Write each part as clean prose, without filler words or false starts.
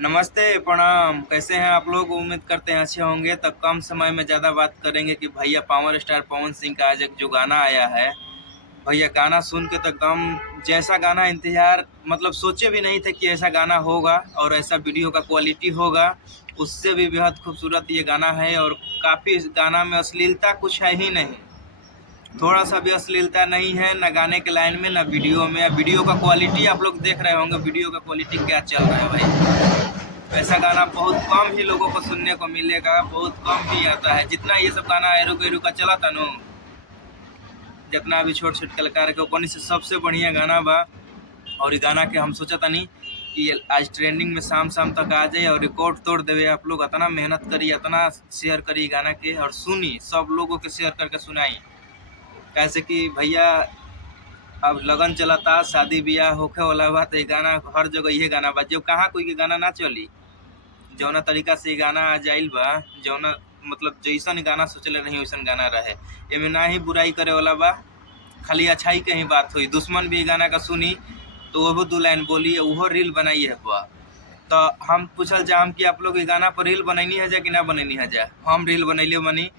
नमस्ते, प्रणाम। कैसे हैं आप लोग? उम्मीद करते हैं अच्छे होंगे। तो कम समय में ज़्यादा बात करेंगे कि भैया पावर स्टार पवन सिंह का आज एक जो गाना आया है, भैया गाना सुन के तो एकदम जैसा गाना इंतज़ार मतलब सोचे भी नहीं थे कि ऐसा गाना होगा और ऐसा वीडियो का क्वालिटी होगा। उससे भी बेहद खूबसूरत ये गाना है और काफ़ी इस गाना में अश्लीलता कुछ है ही नहीं। थोड़ा सा भी अश्लीलता नहीं है, ना गाने के लाइन में, ना वीडियो में। वीडियो का क्वालिटी आप लोग देख रहे होंगे, वीडियो का क्वालिटी क्या चल रहा है भाई। ऐसा गाना बहुत कम ही लोगों को सुनने को मिलेगा, बहुत कम ही आता है। जितना ये सब गाना एरू गेरू का चला था नो, जितना भी छोट छोट कलाकार के ओपन से सबसे बढ़िया गाना बा। और ये गाना के हम सोचा था नहीं कि ये आज ट्रेंडिंग में शाम शाम तक आ जाए और रिकॉर्ड तोड़ देवे। आप लोग इतना मेहनत करी, इतना शेयर करी गाना के और सुनी, सब लोगों के शेयर करके सुनाई। कैसे कि भैया अब लगन चलता, शादी ब्याह होखे वाला बा, तो ये गाना हर जगह ये गाना बा। जो कहाँ कोई के गाना ना चली, जौना तरीका से ये गाना आ जाइल बा, जौना मतलब जैसन गाना सोचले नहीं वैसन गाना रहे। एमे ना ही बुराई करे वाला बा, खाली अच्छाई के ही बात हुई। दुश्मन भी गाना का सुनी तो वो दो लाइन बोली, वो रील बनाई है बा। तो हम पूछल जाम कि आप लोग ये गाना पर रील बनैनी है जा कि ना बनैनी है जा। हम रील बनैले बनी।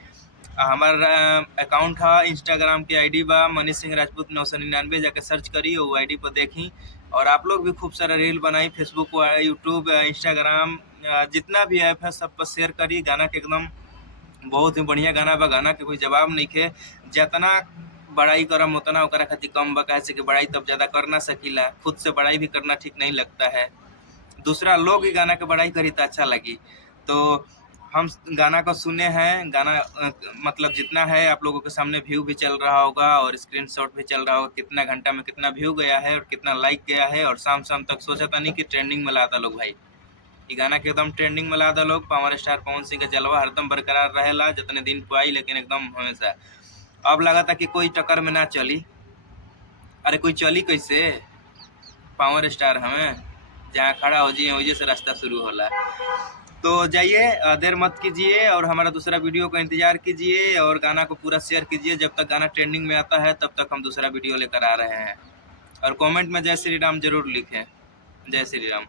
हमारा अकाउंट है इंस्टाग्राम की आईडी बा मनी सिंह राजपूत 999, जाके सर्च करी, वो आईडी पर देखी। और आप लोग भी खूब सारा रील बनाई, फेसबुक, यूट्यूब, इंस्टाग्राम, जितना भी ऐप है सब पर शेयर करी। गाना के एकदम बहुत ही बढ़िया गाना बा। गाना के कोई जवाब नहीं खे। जितना बड़ाई करम उतना ओकरा खातिर कम बा, कैसे कि बड़ाई तब ज़्यादा कर ना सकीला। खुद से बड़ाई भी करना ठीक नहीं लगता है। दूसरा लोग ही गाना के बड़ाई करी तो अच्छा लगी। तो हम गाना को सुने हैं। गाना मतलब जितना है आप लोगों के सामने व्यू भी चल रहा होगा और स्क्रीनशॉट भी चल रहा होगा, कितना घंटा में कितना व्यू गया है और कितना लाइक गया है। और शाम शाम तक सोचा था नहीं कि ट्रेंडिंग में लाता लोग भाई। ये गाना के एकदम ट्रेंडिंग में लाता लोग। पावर स्टार पवन सिंह का जलवा हरदम बरकरार रहेला, जितने दिन पे आई, लेकिन एकदम हमेशा। अब लगा था कि कोई टक्कर में ना चली। अरे कोई चली कैसे? पावर स्टार हमें जहाँ खड़ा हो जाइए वहीं से रास्ता शुरू होला। तो जाइए, देर मत कीजिए और हमारा दूसरा वीडियो का इंतजार कीजिए और गाना को पूरा शेयर कीजिए। जब तक गाना ट्रेंडिंग में आता है तब तक हम दूसरा वीडियो लेकर आ रहे हैं। और कमेंट में जय श्री राम जरूर लिखें। जय श्री राम।